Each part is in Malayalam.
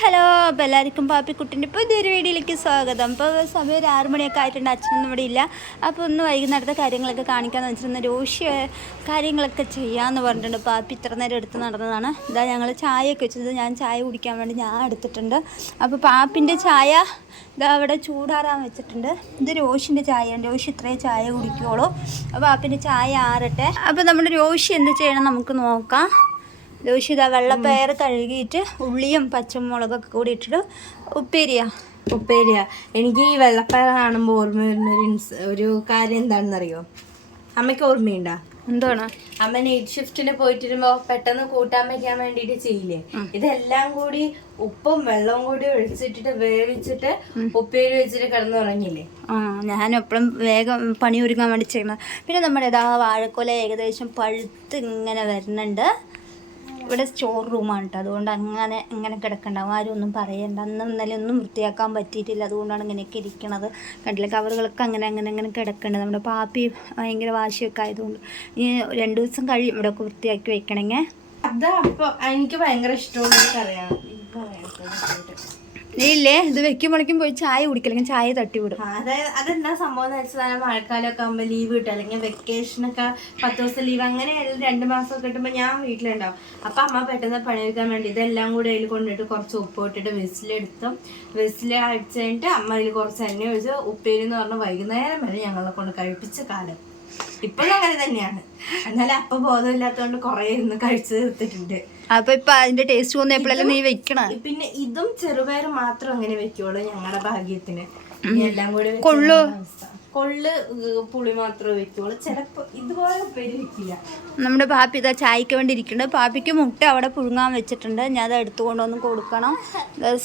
ഹലോ അപ്പോൾ എല്ലാവർക്കും പാപ്പിക്കുട്ടിന്റെ പുതിയൊരു വീഡിയോയിലേക്ക് സ്വാഗതം. അപ്പോൾ സമയം ഒരു ആറ് മണിയൊക്കെ ആയിട്ടുണ്ട് അച്ഛനൊന്നും ഇവിടെ ഇല്ല. അപ്പോൾ ഒന്ന് വൈകുന്നേരത്തെ കാര്യങ്ങളൊക്കെ കാണിക്കാമെന്ന് വെച്ചിരുന്ന. രോഷി കാര്യങ്ങളൊക്കെ ചെയ്യാമെന്ന് പറഞ്ഞിട്ടുണ്ട്. പാപ്പി ഇത്ര നേരം എടുത്ത് നടന്നതാണ്. ഇതാ ഞങ്ങൾ ചായയൊക്കെ വെച്ചത് ഞാൻ ചായ കുടിക്കാൻ വേണ്ടി ഞാൻ എടുത്തിട്ടുണ്ട്. അപ്പോൾ പാപ്പിന്റെ ചായ ഇതാ അവിടെ ചൂടാറാൻ വെച്ചിട്ടുണ്ട്. ഇത് രോഷിന്റെ ചായയാണ്. രോഷി ഇത്രേ ചായ കുടിക്കുകയുള്ളൂ അപ്പോൾ പാപ്പിന്റെ ചായ ആറട്ടെ. അപ്പോൾ നമ്മുടെ രോഷി എന്ത് ചെയ്യണം നമുക്ക് നോക്കാം. ദോഷിത വെള്ളപ്പയർ കഴുകിയിട്ട് ഉള്ളിയും പച്ചമുളകൊക്കെ കൂടി ഇട്ടിട്ട് ഉപ്പേരിയാ. ഉപ്പേരിയ. എനിക്ക് ഈ വെള്ളപ്പയർ കാണുമ്പോൾ ഓർമ്മ വരുന്ന ഒരു കാര്യം എന്താണെന്നറിയോ? അമ്മയ്ക്ക് ഓർമ്മയുണ്ട? എന്താണ് അമ്മ നൈറ്റ് ഷിഫ്റ്റിന് പോയിട്ടിരുമ്പോ പെട്ടെന്ന് കൂട്ടാൻ വെക്കാൻ വേണ്ടിട്ട് ചെയ്യില്ലേ? ഇതെല്ലാം കൂടി ഉപ്പും വെള്ളവും കൂടി ഒഴിച്ചിട്ടിട്ട് വേവിച്ചിട്ട് ഉപ്പേരി വെച്ചിട്ട് കിടന്നുറങ്ങില്ലേ ആ ഞാൻ എപ്പോഴും വേഗം പണി ഒരുങ്ങാൻ വേണ്ടി ചെയ്യുന്നത് പിന്നെ നമ്മുടെ ഇതാ വാഴക്കൊല ഏകദേശം പഴുത്ത് ഇങ്ങനെ വരുന്നുണ്ട്. ഇവിടെ സ്റ്റോർ റൂമാണ് കേട്ടോ അതുകൊണ്ട് അങ്ങനെ ഇങ്ങനെ കിടക്കണ്ടാവും. ആരും ഒന്നും പറയണ്ട. അന്ന് ഇന്നലെ ഒന്നും വൃത്തിയാക്കാൻ പറ്റിയിട്ടില്ല. അതുകൊണ്ടാണ് ഇങ്ങനെയൊക്കെ ഇരിക്കണത്. കണ്ടില്ല? കവറുകളൊക്കെ അങ്ങനെ അങ്ങനെ അങ്ങനെ കിടക്കേണ്ടത് നമ്മുടെ പാപ്പി ഭയങ്കര വാശിയൊക്കെ ആയതുകൊണ്ട്. ഇനി രണ്ട് ദിവസം കഴിയും ഇവിടെ ഒക്കെ വൃത്തിയാക്കി വെക്കണമെങ്കിൽ അത് അപ്പോൾ എനിക്ക് ഭയങ്കര ഇഷ്ടമുള്ള കറിയാണ്. ഇപ്പൊ ഭയങ്കര നീ ഇല്ലേ? ഇത് വെക്കുമ്പോഴേക്കും പോയി ചായ കുടിക്കില്ലെങ്കിൽ ചായ തട്ടി വിടും അതായത് അതെന്താ സംഭവം വെച്ചാൽ മഴക്കാലമൊക്കെ ആകുമ്പോൾ ലീവ് കിട്ടും. അല്ലെങ്കിൽ വെക്കേഷൻ ഒക്കെ പത്ത് ദിവസം ലീവ് അങ്ങനെ രണ്ട് മാസം ഒക്കെ കിട്ടുമ്പോൾ ഞാൻ വീട്ടിലുണ്ടാവും. അപ്പൊ അമ്മ പെട്ടെന്ന് പണിയെടുക്കാൻ വേണ്ടി ഇതെല്ലാം കൂടെ അതിൽ കൊണ്ടിട്ട് കുറച്ച് ഉപ്പ് ഇട്ടിട്ട് വിസിലെടുത്തും. വിസിൽ അടിച്ച് കഴിഞ്ഞിട്ട് അമ്മ അതിൽ കുറച്ച് എണ്ണ ഒഴിച്ച് ഉപ്പേരി എന്ന് പറഞ്ഞ വൈകുന്നേരം വരെ ഞങ്ങളെ കൊണ്ട് കഴിപ്പിച്ച കാലം. ഇപ്പോഴും അങ്ങനെ തന്നെയാണ്. എന്നാലും അപ്പൊ ബോധമില്ലാത്തോണ്ട് കൊറേ ഇരുന്ന് കഴിച്ചു തീർത്തിട്ടുണ്ട്. അപ്പൊ ഇപ്പൊ അതിന്റെ ടേസ്റ്റ് പോകുന്ന എപ്പോഴെല്ലാം നീ വെക്കണ? പിന്നെ ഇതും ചെറുപയർ മാത്രം അങ്ങനെ വെക്കുള്ളൂ ഞങ്ങളുടെ ഭാഗ്യത്തിന്. എല്ലാം കൂടി കൊള്ളു. കൊള്ള് പുളി മാത്രമേ വെക്കുള്ളൂ. ചിലപ്പോ ഇതുപോലെ പേര് വെക്കില്ല. നമ്മുടെ പാപ്പി ഇതാ ചായക്ക് വേണ്ടി ഇരിക്കുന്നുണ്ട്. പാപ്പിക്ക് മുട്ട അവിടെ പുഴുങ്ങാൻ വെച്ചിട്ടുണ്ട്. ഞാൻ അത് എടുത്തു കൊണ്ടുവന്ന് കൊടുക്കണം.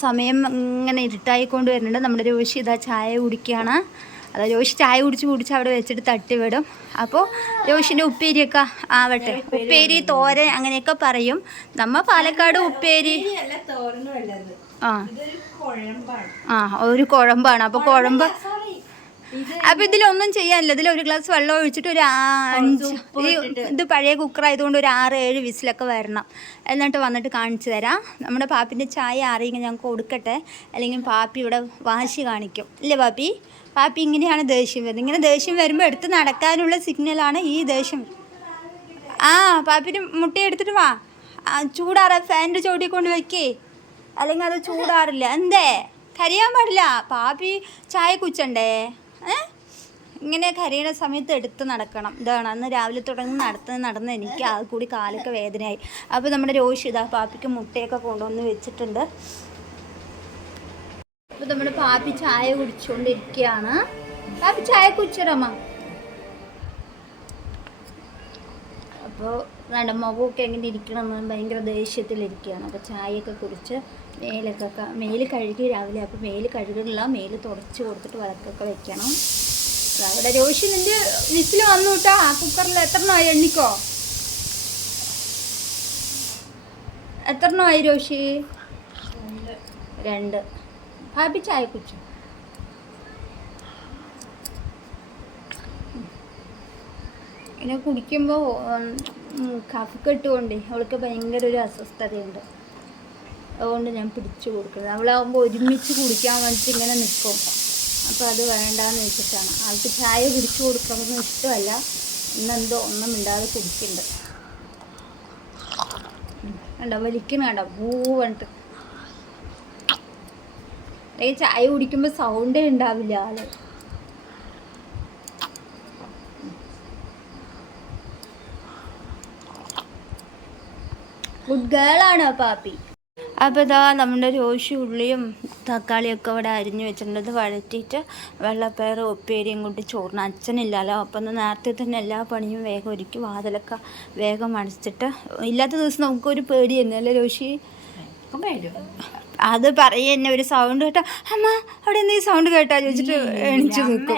സമയം ഇങ്ങനെ ഇരുട്ടായിക്കൊണ്ട് വരുന്നുണ്ട്. നമ്മുടെ രോഷി ഇതാ ചായ കുടിക്കുകയാണ്. അത് രോഷി ചായ കുടിച്ച് കുടിച്ച് അവിടെ വെച്ചിട്ട് തട്ടിവിടും. അപ്പോൾ ജോഷിന്റെ ഉപ്പേരിയൊക്കെ ആവട്ടെ. ഉപ്പേരി തോരൻ അങ്ങനെയൊക്കെ പറയും. നമ്മ പാലക്കാട് ഉപ്പേരി. ആ. ആ ഒരു കുഴമ്പാണ്. അപ്പോൾ കുഴമ്പ് അപ്പം ഇത് അപ്പൊ ഇതിലൊന്നും ചെയ്യാനില്ല. ഇതിൽ ഒരു ഗ്ലാസ് വെള്ളം ഒഴിച്ചിട്ട് ഒരു അഞ്ച് ഇത് പഴയ കുക്കർ ആയതുകൊണ്ട് ഒരു ആറ് ഏഴ് വിസിലൊക്കെ വരണം. എന്നിട്ട് വന്നിട്ട് കാണിച്ചു തരാം. നമ്മുടെ പാപ്പിന്റെ ചായ അറിയെങ്കിൽ ഞങ്ങൾക്ക് കൊടുക്കട്ടെ. അല്ലെങ്കിൽ പാപ്പി ഇവിടെ വാശി കാണിക്കും. ഇല്ലേ പാപ്പി? പാപ്പി ഇങ്ങനെയാണ് ദേഷ്യം വരുന്നത്. ഇങ്ങനെ ദേഷ്യം വരുമ്പോൾ എടുത്ത് നടക്കാനുള്ള സിഗ്നലാണ് ഈ ദേഷ്യം ആ പാപ്പിന് മുട്ട എടുത്തിട്ട് വാ. ചൂടാറ ഫാനിന്റെ ചോട്ടിൽ കൊണ്ട് വെക്കേ. അല്ലെങ്കിൽ അത് ചൂടാറില്ല. എന്തേ? കരയാൻ പാടില്ല. പാപ്പി ചായ കുച്ചണ്ടേ ഇങ്ങനെ കരയുന്ന സമയത്ത് എടുത്ത് നടക്കണം. ഇതാണ്. അന്ന് രാവിലെ തുടങ്ങി നടത്ത് നടന്ന് എനിക്ക് ആ കൂടി കാലൊക്കെ വേദനയായി. അപ്പോൾ നമ്മുടെ രോഷിത പാപ്പിക്ക് മുട്ടയൊക്കെ കൊണ്ടുവന്ന് വെച്ചിട്ടുണ്ട്. അപ്പോൾ നമ്മുടെ പാപ്പി ചായ കുടിച്ചുകൊണ്ടിരിക്കുകയാണ് പാപ്പി ചായ കുടിച്ചിടമ്മ അപ്പോൾ വേണ്ട മുഖമൊക്കെ എങ്ങനെ ഇരിക്കണമെന്ന് ഭയങ്കര ദേഷ്യത്തിലിരിക്കുകയാണ്. അപ്പോൾ ചായയൊക്കെ കുടിച്ച് മേലൊക്കെ മേൽ കഴുകി രാവിലെ അപ്പോൾ മേൽ കഴുകണില്ല മേൽ തുടച്ച് കൊടുത്തിട്ട് വിളക്കൊക്കെ വെക്കണം. അവിടെ രോഷി നിന്റെ വിസിൽ വന്നു കേട്ടോ. ആ കുക്കറിൽ എത്രണ്ണമായി എണ്ണിക്കോ? എത്രണ്ണമായി രോഷി? രണ്ട്. ഭാബി ചായ കുടിച്ചു ഇങ്ങനെ കുടിക്കുമ്പോൾ കഫക്കെട്ട് കൊണ്ടേ അവൾക്ക് ഭയങ്കര ഒരു അസ്വസ്ഥതയുണ്ട്. അതുകൊണ്ട് ഞാൻ പിടിച്ചു കൊടുക്കുന്നത്. അവളാകുമ്പോൾ ഒരുമിച്ച് കുടിക്കാൻ വേണ്ടിയിട്ട് ഇങ്ങനെ നിൽക്കും അപ്പോൾ അത് വേണ്ടാന്ന് വെച്ചിട്ടാണ്. ആൾക്ക് ചായ കുടിച്ചു കൊടുക്കണമെന്ന് ഇഷ്ടമല്ല. ഇന്നെന്തോ ഒന്നും ഇണ്ടാതെ കുടിക്കുന്നുണ്ട്. കണ്ടോ? വലിക്കണ കണ്ടോ? പൂ പറഞ്ഞിട്ട് അല്ലെങ്കിൽ ചായ കുടിക്കുമ്പോൾ സൗണ്ടേ ഉണ്ടാവില്ല ആൾ. ഗുഡ് ഗേൾ ആണ് പാപ്പി? അപ്പോൾ ഇതാ നമ്മുടെ രോഷി ഉള്ളിയും തക്കാളിയൊക്കെ ഇവിടെ അരിഞ്ഞു വെച്ചിട്ടുണ്ട്. ഇത് വഴറ്റിയിട്ട് വെള്ളപ്പയർ ഉപ്പേരിയും കൊണ്ട് ചോറിന്. അച്ഛനില്ലല്ലോ അപ്പം ഒന്ന് നേരത്തെ തന്നെ എല്ലാ പണിയും വേഗം ഒരുക്കി വാതിലൊക്കെ വേഗം അടച്ചിട്ട് ഇല്ലാത്ത ദിവസം നമുക്കൊരു പേടി തന്നെ അല്ലേ രോഷി? അത് പറയും എന്നെ ഒരു സൗണ്ട് കേട്ടോ അമ്മ അവിടെ എന്ത് സൗണ്ട് കേട്ടാ? ചോദിച്ചിട്ട് എണീച്ചു നിൽക്കും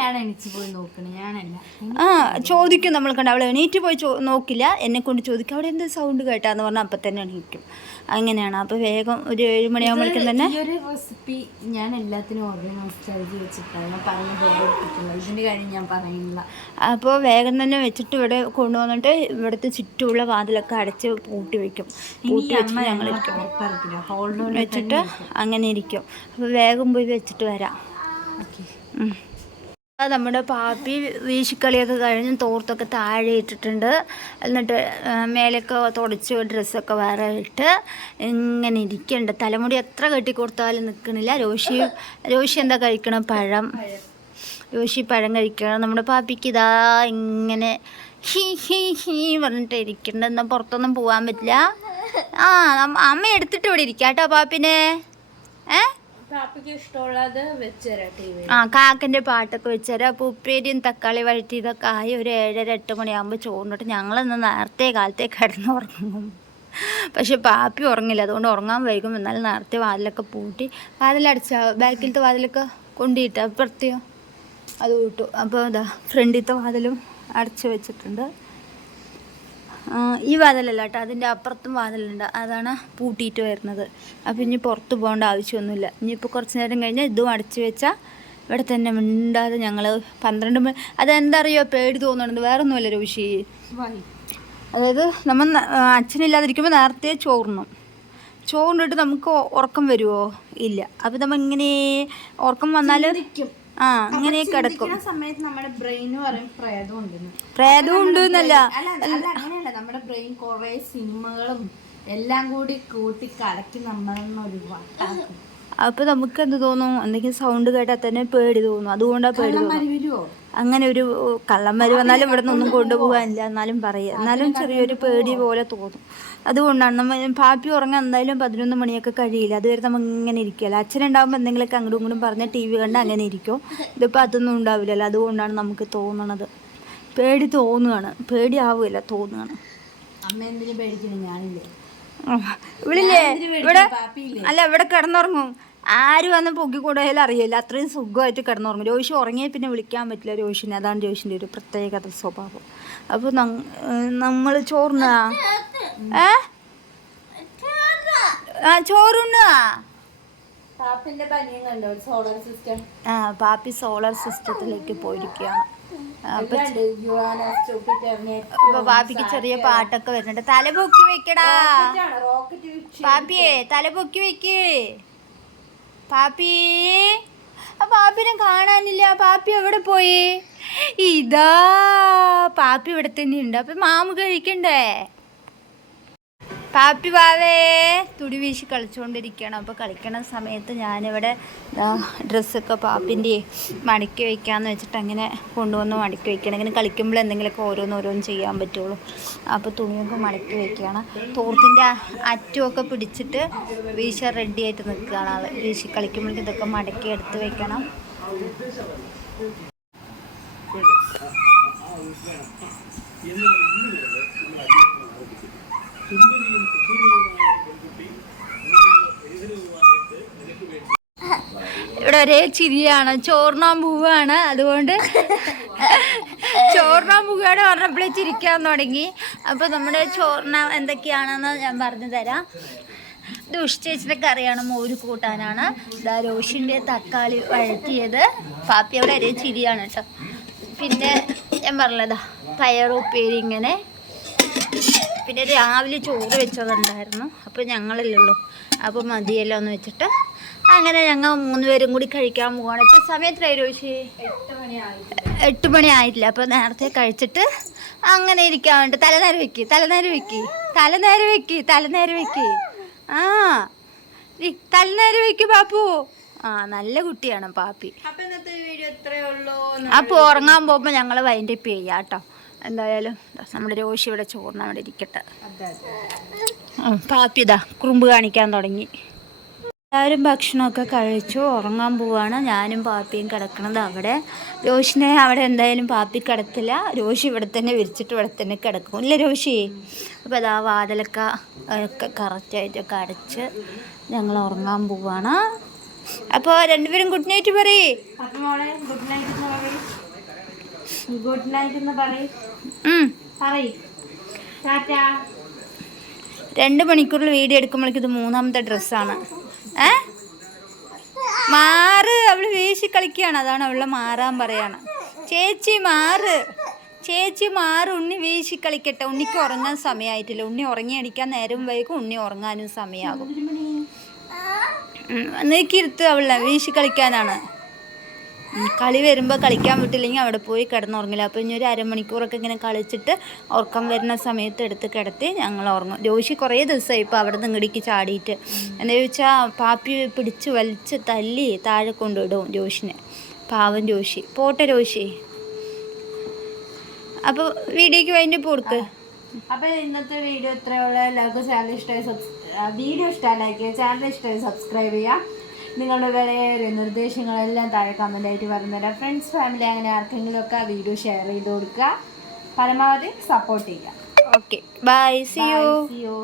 ആ ചോദിക്കും നമ്മൾ കണ്ട. അവൾ എണീറ്റ് പോയി നോക്കില്ല. എന്നെ കൊണ്ട് ചോദിക്കും അവിടെ എന്ത് സൗണ്ട് കേട്ടാന്ന്? പറഞ്ഞാൽ അപ്പം തന്നെ എണീക്കും. അങ്ങനെയാണ്. അപ്പോൾ വേഗം ഒരു ഏഴ് മണിയാകുമ്പോഴേക്കും തന്നെ ഈ ഒരു റെസിപ്പി ഞാൻ എല്ലാത്തിനും ഓർഡർ വെച്ചിട്ടാണ് പറഞ്ഞ കാര്യം ഞാൻ പറയുന്നില്ല. അപ്പോൾ വേഗം തന്നെ വെച്ചിട്ട് ഇവിടെ കൊണ്ടുവന്നിട്ട് ഇവിടുത്തെ ചുറ്റുമുള്ള വാതിലൊക്കെ അടച്ച് പൂട്ടി വെക്കും. പൂട്ടി വെച്ചിട്ട് ഞങ്ങൾ വെച്ചിട്ട് അങ്ങനെ ഇരിക്കും അപ്പോൾ വേഗം പോയി വെച്ചിട്ട് വരാം. നമ്മുടെ പാപ്പി വീശിക്കളിയൊക്കെ കഴിഞ്ഞ് തോർത്തൊക്കെ താഴെ ഇട്ടിട്ടുണ്ട്. എന്നിട്ട് മേലെയൊക്കെ മേലൊക്കെ തുടച്ച് ഡ്രസ്സൊക്കെ വേറെ ഇട്ട് ഇങ്ങനെ ഇരിക്കുന്നുണ്ട് തലമുടി എത്ര കെട്ടിക്കൊടുത്താലും നിൽക്കണില്ല രോഷി രോഷി എന്താ കഴിക്കണം? പഴം. രോഷി പഴം കഴിക്കണം. നമ്മുടെ പാപ്പിക്ക് ഇതാ ഇങ്ങനെ ഹീ ഹീ ഹീ പറഞ്ഞിട്ട് പുറത്തൊന്നും പോകാൻ പറ്റില്ല. ആ അമ്മ എടുത്തിട്ട് ഇവിടെ ഇരിക്കാം കേട്ടോ പാപ്പിനെ. ഏ? ആ കാക്കന്റെ പാട്ടൊക്കെ വെച്ചുതരാം അപ്പോൾ ഉപ്പേരിയും തക്കാളി വഴറ്റിയതൊക്കെ ആയി ഒരു ഏഴര എട്ട് മണിയാകുമ്പോൾ ചോറിനിട്ട്. ഞങ്ങളിന്ന് നേരത്തെ കാലത്തെ കിടന്നുറങ്ങും പക്ഷെ പാപ്പി ഉറങ്ങില്ല. അതുകൊണ്ട് ഉറങ്ങാൻ വൈകും. എന്നാലും നേരത്തെ വാതിലൊക്കെ പൂട്ടി. വാതിലടച്ച? ബാക്കിലത്തെ വാതിലൊക്കെ കൊണ്ടിട്ട്. അപ്പുറത്തെയോ അത് വിട്ടു അപ്പോൾ ഇതാ ഫ്രണ്ടിലത്തെ വാതിലും അടച്ചു വെച്ചിട്ടുണ്ട്. ഈ വാതിലല്ല കേട്ടോ അതിന്റെ അപ്പുറത്തും വാതിലുണ്ട്. അതാണ് പൂട്ടിയിട്ട് വരുന്നത്. അപ്പം ഇനി പുറത്ത് പോകേണ്ട ആവശ്യമൊന്നുമില്ല. ഇനിയിപ്പോൾ കുറച്ച് നേരം കഴിഞ്ഞാൽ ഇതും അടച്ചു വെച്ചാൽ ഇവിടെ തന്നെ മിണ്ടാതെ ഞങ്ങൾ പന്ത്രണ്ട് മണി അതെന്താ അറിയോ പേടി തോന്നുന്നുണ്ട്. വേറെ ഒന്നുമല്ല രോഷി അതായത് നമ്മൾ അച്ഛനില്ലാതിരിക്കുമ്പോൾ നേരത്തെ ചോറിനും ചോറിനിട്ട് നമുക്ക് ഉറക്കം വരുമോ ഇല്ല. അപ്പം നമ്മൾ ഇങ്ങനെ ഉറക്കം വന്നാൽ ആ ഇങ്ങനെ കിടക്കും. സമയത്ത് നമ്മുടെ ബ്രെയിൻ പറയും പ്രേതം ഉണ്ടെന്ന് പ്രേതം ഉണ്ട് എന്നല്ല അങ്ങനെയല്ല. നമ്മുടെ ബ്രെയിൻ കുറെ സിനിമകളും എല്ലാം കൂടി കൂട്ടി കലക്കി നമ്മളെന്ന് ഒരു വട്ടാക്കും. അപ്പോൾ നമുക്ക് എന്ത് തോന്നും? എന്തെങ്കിലും സൗണ്ട് കേട്ടാൽ തന്നെ പേടി തോന്നും. അതുകൊണ്ടാ പേടി തോന്നും. അങ്ങനെ ഒരു കള്ളന്മാർ വന്നാലും ഇവിടെ നിന്നൊന്നും കൊണ്ടുപോകാനില്ല. എന്നാലും പറയുക എന്നാലും ചെറിയൊരു പേടി പോലെ തോന്നും. അതുകൊണ്ടാണ് നമ്മൾ പാപ്പി ഉറങ്ങാൻ എന്തായാലും പതിനൊന്ന് മണിയൊക്കെ കഴിയില്ല. അതുവരെ നമ്മൾ ഇങ്ങനെ ഇരിക്കുകയല്ല. അച്ഛനുണ്ടാകുമ്പോൾ എന്തെങ്കിലുമൊക്കെ അങ്ങോട്ടും ഇങ്ങോട്ടും പറഞ്ഞ് ടി വി കണ്ട് അങ്ങനെ ഇരിക്കും. ഇതിപ്പോൾ അതൊന്നും ഉണ്ടാവില്ലല്ലോ. അതുകൊണ്ടാണ് നമുക്ക് തോന്നണത്. പേടി തോന്നുകയാണ് പേടി ആവുകയില്ല തോന്നുകയാണ് അമ്മ എന്തിനു പേടിക്കണം ഞാനില്ലേ. ഇവിടില്ലേ? ഇവിടെ അല്ല ഇവിടെ കിടന്നുറങ്ങും. ആര് വന്ന് പൊക്കിക്കൂടായാലും അറിയില്ല. അത്രയും സുഖമായിട്ട് കിടന്നുറങ്ങും. രോഷി ഉറങ്ങിയാൽ പിന്നെ വിളിക്കാൻ പറ്റില്ല രോഷിനെ അതാണ് രോഷിന്റെ ഒരു പ്രത്യേകത സ്വഭാവം. അപ്പോൾ നമ്മൾ ചോറുണ്ണ? ഏ? ആ ചോറുണ്ണ? പാപ്പിന്റെ പനിയും കണ്ടോ? Solar system. ആ പാപ്പി സോളാർ സിസ്റ്റത്തിലേക്ക് പോയിരിക്കുകയാണ്. അപ്പൊ പാപ്പിക്ക് ചെറിയ പാട്ടൊക്കെ വരുന്നുണ്ട്. തല പൊക്കി വെക്കടാ. പാപ്പിയെ തല പൊക്കി വെക്ക്. പാപ്പി ആ പാപ്പിനെ കാണാനില്ല. പാപ്പി എവിടെ പോയി? ഇതാ പാപ്പി ഇവിടെ തന്നെ ഉണ്ട് അപ്പൊ മാമു കഴിക്കണ്ടേ? പാപ്പി വാവേ. തുടി വീശി കളിച്ചുകൊണ്ടിരിക്കുകയാണ് അപ്പോൾ കളിക്കണ സമയത്ത് ഞാനിവിടെ ഡ്രസ്സൊക്കെ പാപ്പിന്റെ മടക്കി വയ്ക്കാമെന്ന് വെച്ചിട്ട് അങ്ങനെ കൊണ്ടുവന്ന് മടക്കി വയ്ക്കണം ഇങ്ങനെ കളിക്കുമ്പോൾ എന്തെങ്കിലുമൊക്കെ ഓരോന്നോരോന്ന് ഓരോന്ന് ചെയ്യാൻ പറ്റുള്ളൂ. അപ്പോൾ തുണിയൊക്കെ മടക്കി വയ്ക്കുകയാണ് തോർത്തിന്റെ അറ്റമൊക്കെ പിടിച്ചിട്ട് വീശ റെഡി ആയിട്ട് നിൽക്കുകയാണ് ആൾ വീശി കളിക്കുമ്പോൾ ഇതൊക്കെ മടക്കി എടുത്ത് ഇവിടെ ഒരേ ചിരിയാണ്. ചോറിനാൻ പൂവാണ് അതുകൊണ്ട് ചോറിനാൻ പൂവാണ് പറഞ്ഞപ്പോഴേ ചിരിക്കാൻ തുടങ്ങി. അപ്പോൾ നമ്മുടെ ചോർണ എന്തൊക്കെയാണെന്ന് ഞാൻ പറഞ്ഞു തരാം. ഇത് ഉഷ്ചേച്ചിന്റെ കറിയാണ് മോര് കൂട്ടാനാണ്. ഇതാ രോഷിന്റെ തക്കാളി വഴറ്റിയത്. പാപ്പിയുടെ ഒരേ ചിരിയാണ് കേട്ടോ. പിന്നെ ഞാൻ പറഞ്ഞതാ പയറുപ്പേരി ഇങ്ങനെ. പിന്നെ രാവിലെ ചോറ് വെച്ചതുണ്ടായിരുന്നു. അപ്പോൾ ഞങ്ങളല്ലേ ഉള്ളൂ അപ്പോൾ മതിയല്ലോ എന്ന് വെച്ചിട്ട് അങ്ങനെ ഞങ്ങൾ മൂന്ന് പേരും കൂടി കഴിക്കാൻ പോവാണ്. ഇപ്പോൾ സമയം എത്രയായി രോഷി എട്ട് മണി ആയിട്ടില്ല. അപ്പോൾ നേരത്തെ കഴിച്ചിട്ട് അങ്ങനെ ഇരിക്കാൻ വേണ്ടി തലനേരം വെക്ക് തലനേരം വെക്ക് തലനേരം വെക്ക് തലനേരം വെക്ക്. ആ തലനേരം വെക്കി പാപ്പു ആ നല്ല കുട്ടിയാണ് പാപ്പി. അപ്പോൾ ഉറങ്ങാൻ പോകുമ്പോൾ ഞങ്ങൾ വൈൻഡപ്പ് ചെയ്യാം കേട്ടോ. എന്തായാലും നമ്മുടെ രോഷി ഇവിടെ ചോറിന് അവിടെ ഇരിക്കട്ടെ. അതെ അതെ. പാപ്പി ഇതാ കുറുമ്പ് കാണിക്കാൻ തുടങ്ങി. എല്ലാവരും ഭക്ഷണമൊക്കെ കഴിച്ചു ഉറങ്ങാൻ പോവാണ്. ഞാനും പാപ്പിയും കിടക്കണത് അവിടെ. രോഷിനെ അവിടെ എന്തായാലും പാപ്പി കിടത്തില്ല. രോഷി ഇവിടെ തന്നെ വിരിച്ചിട്ട് ഇവിടെ തന്നെ കിടക്കും. ഇല്ല രോഷി? അപ്പോൾ അതാ വാതിലൊക്കെ ഒക്കെ കറക്റ്റായിട്ടൊക്കെ അടച്ച് ഞങ്ങൾ ഉറങ്ങാൻ പോവാണ്. അപ്പോൾ രണ്ടുപേരും ഗുഡ് നൈറ്റ് പറയേ. ഗുഡ് നൈറ്റ് ഗുഡ് നൈറ്റ് എന്ന് പറയും. ഉം. പറയ്. ടാറ്റാ. രണ്ട് മണിക്കൂറിൽ വീഡിയോ എടുക്കുമ്പോഴേക്കും ഇത് മൂന്നാമത്തെ ഡ്രസ്സാണ്. ഏ? മാറ്. അവൾ വീശി കളിക്കുകയാണ്. അതാണ് അവളെ മാറാൻ പറയാണ്. ചേച്ചി മാറ്. ചേച്ചി മാറ്. ഉണ്ണി വീശി കളിക്കട്ടെ. ഉണ്ണിക്ക് ഉറങ്ങാൻ സമയമായിട്ടില്ല. ഉണ്ണി ഉറങ്ങി അടിക്കാൻ നേരം വൈകും. ഉണ്ണി ഉറങ്ങാനും സമയമാകും. നീക്കിരുത്ത് അവളെ. വീശി കളിക്കാനാണ്. കളി വരുമ്പോൾ കളിക്കാൻ വിട്ടില്ലെങ്കിൽ അവിടെ പോയി കിടന്നുറങ്ങില്ല. അപ്പോൾ ഇനി ഒരു അരമണിക്കൂറൊക്കെ ഇങ്ങനെ കളിച്ചിട്ട് ഉറക്കം വരുന്ന സമയത്ത് എടുത്ത് കിടത്തി ഞങ്ങൾ ഉറങ്ങും. രോഷി കുറേ ദിവസമായി ഇപ്പോൾ അവിടെ നിന്ന് ഇങ്ങടിക്ക് ചാടിയിട്ട്. എന്താ ചോദിച്ചാൽ പാപ്പി പിടിച്ച് വലിച്ച് തല്ലി താഴെ കൊണ്ടുവിടും രോഷിനെ പാവം രോഷി പോട്ടെ രോഷി അപ്പോൾ വീഡിയോക്ക് വേണ്ടി കൊടുക്ക്. അപ്പോൾ ഇന്നത്തെ വീഡിയോ ഇത്രയുള്ള എല്ലാവർക്കും ചാനൽ ഇഷ്ടമായി സബ്സ് വീഡിയോ ഇഷ്ടമായി ചാനൽ ഇഷ്ടമായി സബ്സ്ക്രൈബ് ചെയ്യുക. നിങ്ങളുടെ വിലയേറിയ നിർദ്ദേശങ്ങളെല്ലാം താഴെ കമന്റായിട്ട് പറഞ്ഞുതരാം. ഫ്രണ്ട്സ് ഫാമിലി അങ്ങനെ ആർക്കെങ്കിലും ഒക്കെ ആ വീഡിയോ ഷെയർ ചെയ്ത് കൊടുക്കുക. പരമാവധി സപ്പോർട്ട് ചെയ്യുക. Okay bye see you.